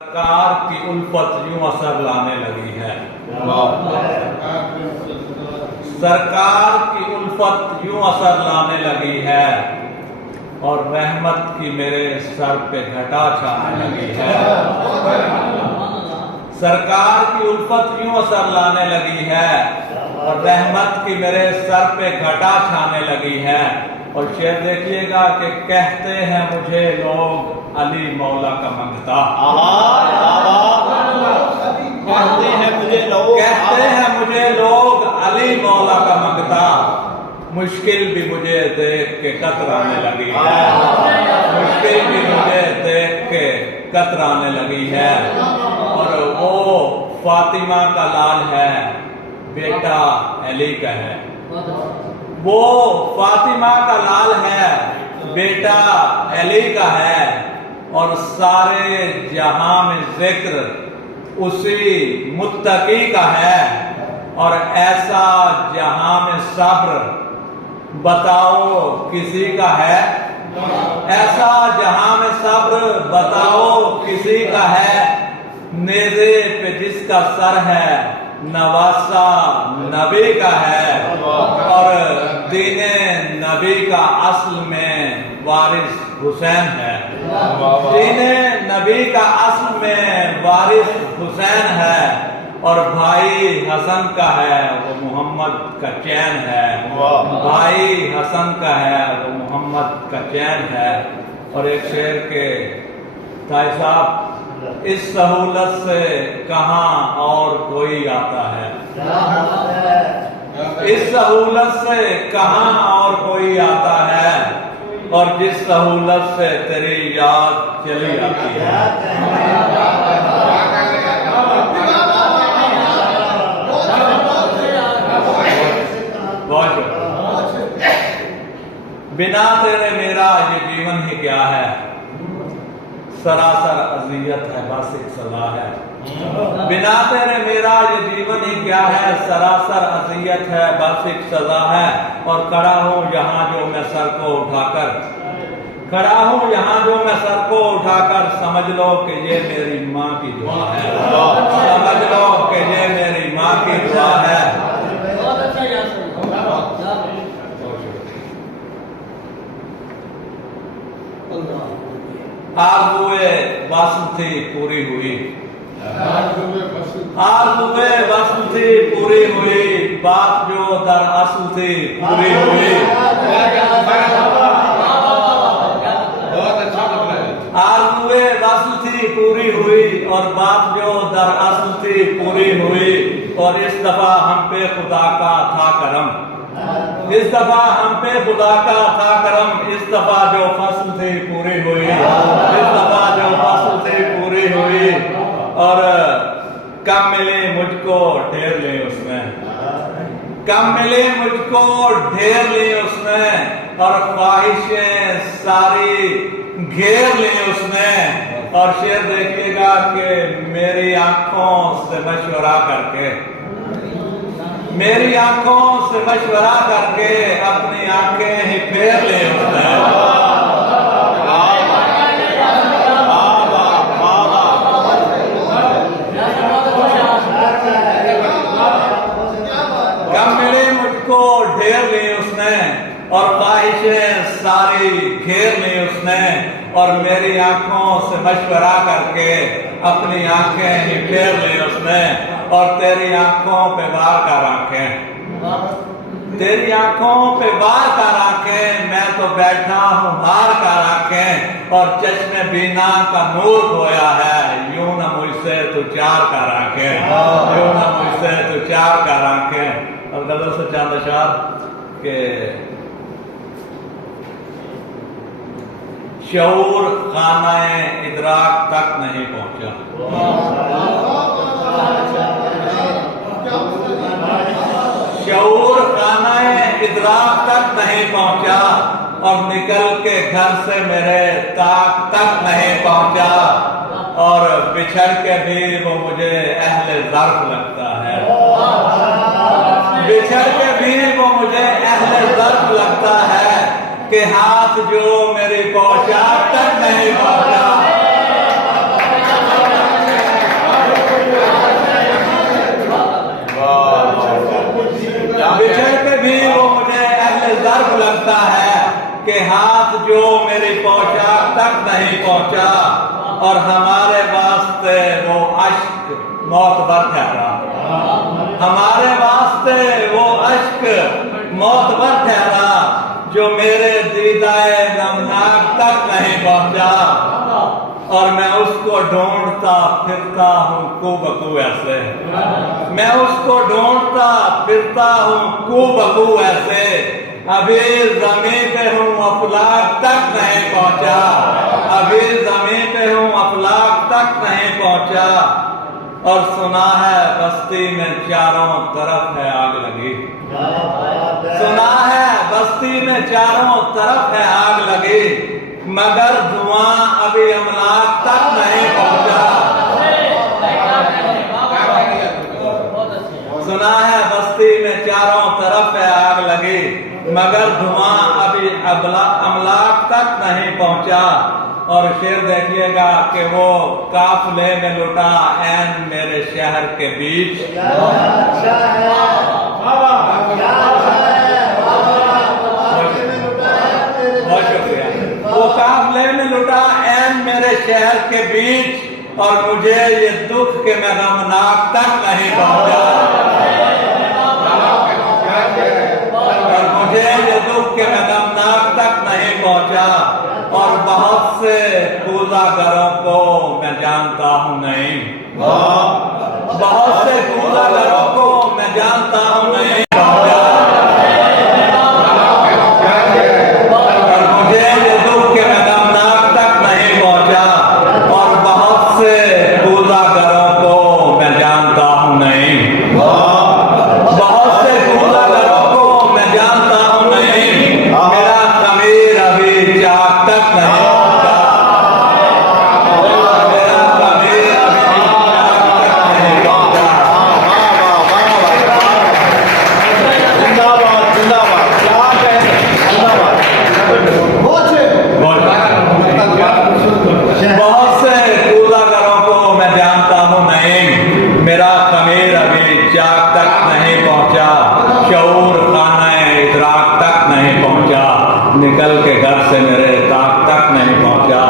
सरकार की उल्फत यूं असर लाने लगी है। सरकार की उल्फत यूं असर लाने लगी है और रहमत की मेरे सर पे घटा छाने लगी है। सरकार की उल्फत यूं असर लाने लगी है और रहमत की मेरे सर पे घटा छाने लगी है। और शेर देखिएगा कि कहते हैं मुझे लोग अली मौला का मंगता, कहते हैं मुझे लोग अली मौला का मंगता। मुश्किल भी मुझे देख के कतराने लगी है, मुश्किल भी मुझे देख के कतराने लगी है। और वो फातिमा का लाल है, बेटा अली का है। वो फातिमा का लाल है, बेटा अली का है। और सारे जहां में जिक्र उसी मुत्तकी का है। और ऐसा जहां में सब्र बताओ किसी का है, ऐसा जहां में सब्र बताओ किसी का है। नेज़े पे जिसका सर है नवासा नबी का है। और दीने नबी का असल में वारिस हुसैन है। दीने नबी का असल में वारिस हुसैन है। और भाई हसन का है वो मोहम्मद का चैन है। भाई हसन का है वो मोहम्मद का चैन है। और एक शेर के ताई साहब, इस सहूलत से कहां और कोई आता है, इस सहूलत से कहां और कोई आता है। और जिस सहूलत से तेरी याद चली आती है। बिना तेरे मेरा ये जीवन ही क्या है, सरासर अज़ियत है बस एक सजा है। बिना तेरे मेरा ये जीवन ही क्या है, सरासर अज़ियत है बस एक सजा है। और खड़ा हूँ यहाँ जो मैं सर को उठाकर, खड़ा हूँ यहाँ जो मैं सर को उठाकर, समझ लो कि ये मेरी माँ की दुआ है, समझ लो कि ये मेरी माँ की दुआ है। आरज़ुए वस्ल थी पूरी हुई, आरज़ुए वस्ल थी पूरी हुई, बात जो दर असल थी पूरी हुई। आरज़ुए वस्ल थी पूरी हुई और बात जो दर असल थी पूरी हुई। और इस दफा हम पे खुदा का था करम, इस दफा हम पे खुदा का था करम। इस दफा जो फसल थी पूरी हुई, इस दफा जो फसल थी पूरी हुई। और कम मिले मुझको ढेर ले उसने, कम मिले मुझको ढेर ले उसने। और ख्वाहिशें सारी घेर ली उसने। और शेर देखिएगा कि मेरी आंखों से मशवरा करके, मेरी आंखों से मशवरा करके अपनी आंखें ही फेर ले उसने। कम मिले मुझको ढेर ली उसने और ख्वाहिशें सारी घेर ली उसने। और मेरी आंखों से मशवरा करके अपनी आंखें ही फेर ली उसने। और तेरी आंखों पे वार कर आंखें, तेरी आंखों पे वार कर आंखें, मैं तो बैठा हूँ हार कर आंखें। और चश्मे बीना का नूर खोया है, यूं न मुझसे तू चार कर आंखें, यूं न मुझसे तू चार कर आंखें। और गजल से चांद अशार के शऊर खानाए इदराक तक नहीं पहुंचा, शऊर खानाए इदराक तक नहीं पहुंचा। और निकल के घर से मेरे ताक तक नहीं पहुंचा। और बिछड़ के भी वो मुझे अहले ज़र्फ लगता है, बिछड़ के भी वो मुझे अहले ज़र्फ लगता है। कि हाथ जो मेरी पोशाक तक नहीं पहुंचा। पहुंचा और हमारे वास्ते वो अश्क मौत भर ठहरा। हमारे वास्ते वो अश्क मौत भर ठहरा जो मेरे दीदाए नमनाक तक नहीं पहुंचा। और मैं उसको ढूंढता फिरता हूँ कूबकू ऐसे, मैं उसको ढूंढता फिरता हूँ कूबकू ऐसे। अभी जमीन पे हूँ अफलाक तक नहीं पहुंचा, अभी जमीन पे हूँ अफलाक तक नहीं पहुंचा। और सुना है बस्ती में चारों तरफ है आग लगी, सुना है बस्ती में चारों तरफ है आग लगी, मगर धुआं अभी अमलाक तक नहीं पहुंचा। सुना है बस्ती में चारों तरफ है आग लगी, मगर धुआं अभी अमलाक तक नहीं पहुंचा। और शेर देखिएगा कि वो काफिले में लुटा ऐन मेरे शहर के बीच। बहुत शुक्रिया। वो काफिले में लुटा ऐन मेरे शहर के बीच और मुझे ये दुख के मैं गमनाक तक नहीं पहुंचा। और मुझे ये दुख के मैं गमनाक तक नहीं पहुंचा। और बहुत से कूलागरों को मैं जानता हूं नहीं, बहुत से कूलागरों को मैं जानता हूं नहीं। और मुझे ये दुख के मैं गमनाक तक नहीं पहुंचा। और बहुत से कूलागरों को मैं जानता हूं नहीं, बहुत से कूलागरों को मैं जानता हूं नहीं। मेरा ज़मीर अभी चाक तक नहीं पहुंचा, मेरा ज़मीर अभी चाक तक नहीं पहुंचा। जिंदाबाद जिंदाबाद, क्या कहें, जिंदाबाद। बहुत से कूलागरों को मैं जानता हूं नहीं, मेरा ज़मीर अभी चाक तक नहीं पहुंचा, शऊर खाने इदराक तक नहीं पहुंचा, निकल के घर से मेरे ताक तक नहीं पहुंचा।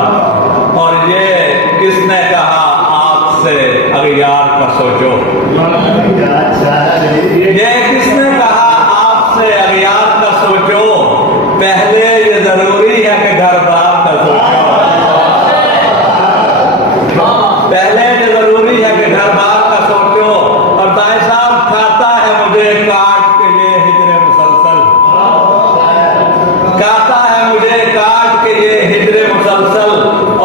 और ये किसने कहा आपसे अगियार का सोचो, ये किसने कहा आपसे अगियार का सोचो। पहले ये जरूरी है कि घर बार का सोचो, पहले ये जरूरी है कि घर बार का सोचो। और ताई साहब खाता है मुझे काट के ये हिजरे मुसलसल, खाता है मुझे काट के ये हिजरे मुसलसल।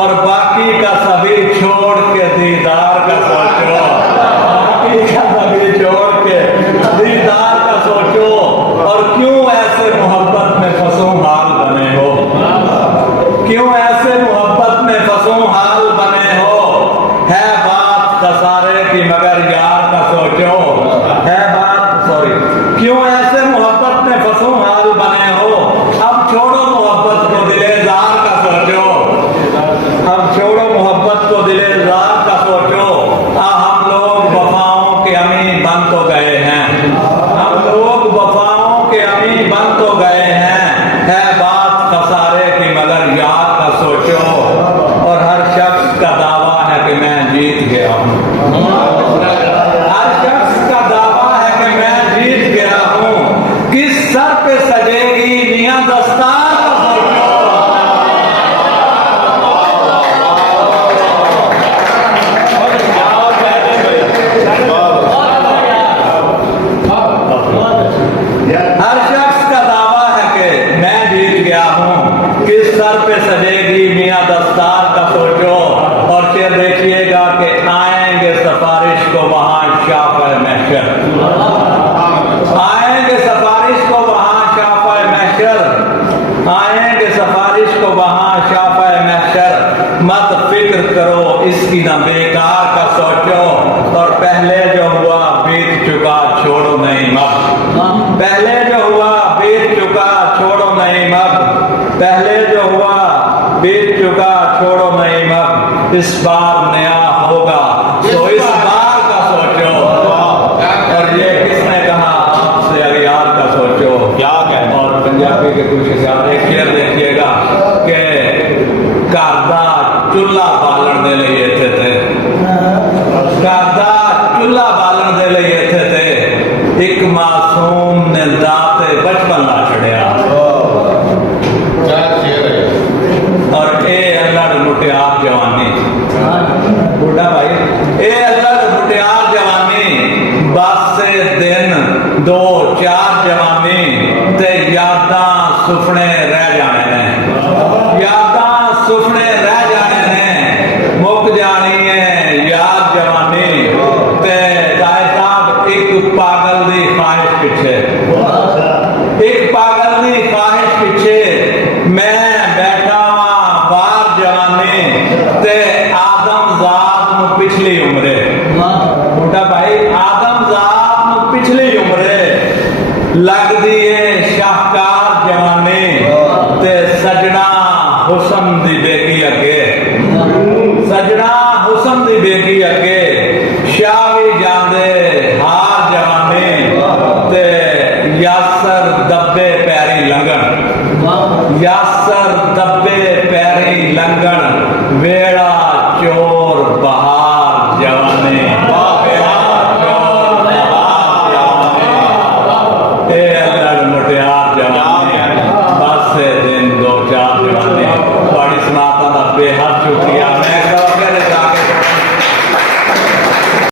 और बाकी का सभी छोड़ के दीदार का सोचो, बाकी का सभी छोड़ के दीदार का सोचो। और क्यों ऐसे मोहब्बत में फंसूं हाल बने हो, क्यों ऐसे मोहब्बत में फंसूं हाल बने हो। है बात खसारे की मगर यार का सोचो, है बात सॉरी, क्यों ऐसे मोहब्बत में फंसूं हाल बने हो। अब छोड़ो मोहब्बत को दिलेजार का सोचो, अब छोड़ो मोहब्बत को दिलेजार का सोचो। हम लोग वफाओं के अमी बन तो गए हैं, हम लोग वफाओं के अमी बन तो गए हैं। है बात खसारे की मगर यार का सोचो। और हर शख्स का दावा है कि मैं जीत गया हूँ, हर शख्स का दावा है कि मैं जीत गया हूँ। किस सर पे सजेगी मियां दस्तार का सोचो। हर शख्स का दावा है कि मैं जीत गया हूँ, किस सर पे सजेगी मियां दस्तार का सोचो। और फिर देखिएगा कि आएंगे सिफारिश को वहां शाफ़े महशर, आएंगे सिफारिश को वहां शाफ़े महशर, आएंगे सिफारिश को वहां शाफ़े महशर। मत फिक्र करो इसकी न बेकार का सोचो। और पहले जो हुआ बीत चुका छोड़ो नहीं मत, पहले जो हुआ बीत चुका छोड़ो नहीं मत, पहले जो हुआ बीत चुका छोड़ो नहीं मत। इस बार नया होगा तो इस बार का सोचो। और ये किसने कहा आपसे अगियार का सोचो, क्या कहें। और पंजाबी के कुछ एक शेर देखिएगा कि घर दा पीछे, एक पागल दी ख्वाहिश पीछे मैं बैठा वहां बार जवानी ते आदम जात नु पिछली उम्रे। मोटा भाई आदम जात नु पिछली उम्रे लगदी है शाहकार जवानी ते सजना हुस्न दी बेगी अगे, सजना हुस्न दी बेगी अगे शावी जांदे हार जवानी ते यासर दब्बे पैरी लंघन, यासर दब्बे पैरी लंघन वेड़ा चोर बहा